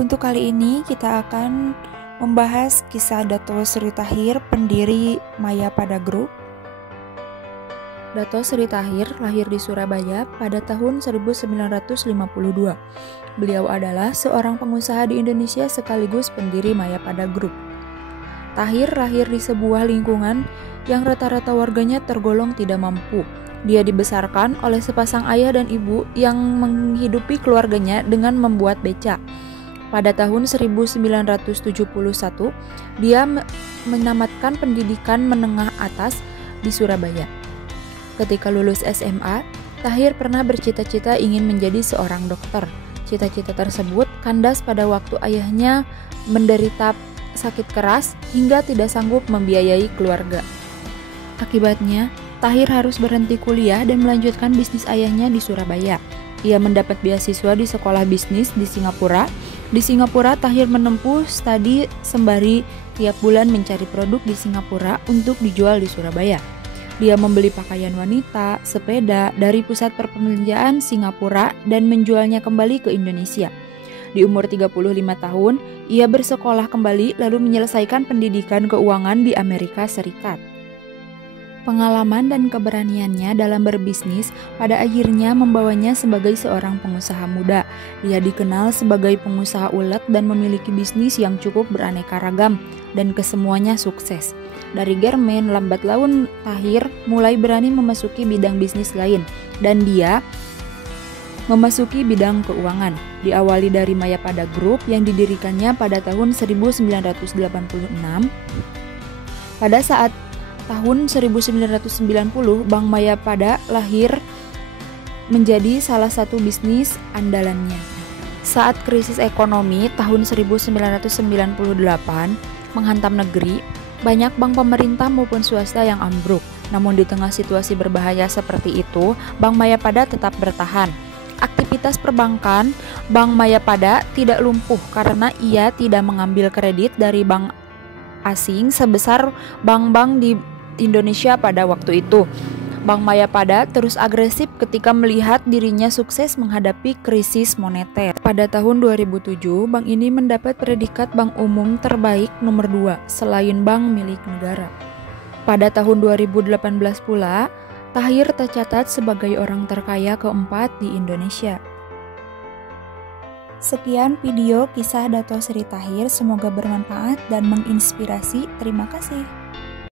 Untuk kali ini kita akan membahas kisah Dato Sri Tahir, pendiri Mayapada Group. Dato Sri Tahir lahir di Surabaya pada tahun 1952. Beliau adalah seorang pengusaha di Indonesia sekaligus pendiri Mayapada Group. Tahir lahir di sebuah lingkungan yang rata-rata warganya tergolong tidak mampu. Dia dibesarkan oleh sepasang ayah dan ibu yang menghidupi keluarganya dengan membuat beca. Pada tahun 1971, dia menamatkan pendidikan menengah atas di Surabaya. Ketika lulus SMA, Tahir pernah bercita-cita ingin menjadi seorang dokter. Cita-cita tersebut kandas pada waktu ayahnya menderita sakit keras hingga tidak sanggup membiayai keluarga. Akibatnya, Tahir harus berhenti kuliah dan melanjutkan bisnis ayahnya di Surabaya. Ia mendapat beasiswa di sekolah bisnis di Singapura. Di Singapura, Tahir menempuh studi sembari tiap bulan mencari produk di Singapura untuk dijual di Surabaya. Dia membeli pakaian wanita, sepeda dari pusat perbelanjaan Singapura dan menjualnya kembali ke Indonesia. Di umur 35 tahun, ia bersekolah kembali lalu menyelesaikan pendidikan keuangan di Amerika Serikat. Pengalaman dan keberaniannya dalam berbisnis pada akhirnya membawanya sebagai seorang pengusaha muda. Dia dikenal sebagai pengusaha ulet dan memiliki bisnis yang cukup beraneka ragam dan kesemuanya sukses. Dari garmen, lambat laun Tahir mulai berani memasuki bidang bisnis lain dan dia memasuki bidang keuangan. Diawali dari Mayapada Group yang didirikannya pada tahun 1986. Pada saat tahun 1990, Bank Mayapada lahir menjadi salah satu bisnis andalannya. Saat krisis ekonomi tahun 1998 menghantam negeri, banyak bank pemerintah maupun swasta yang ambruk. Namun di tengah situasi berbahaya seperti itu, Bank Mayapada tetap bertahan. Aktivitas perbankan Bank Mayapada tidak lumpuh karena ia tidak mengambil kredit dari bank asing sebesar bank-bank di Indonesia pada waktu itu. Bank Mayapada terus agresif ketika melihat dirinya sukses menghadapi krisis moneter. Pada tahun 2007, bank ini mendapat predikat bank umum terbaik nomor 2 selain bank milik negara. Pada tahun 2018 pula, Tahir tercatat sebagai orang terkaya keempat di Indonesia. Sekian video kisah Dato Sri Tahir, semoga bermanfaat dan menginspirasi. Terima kasih.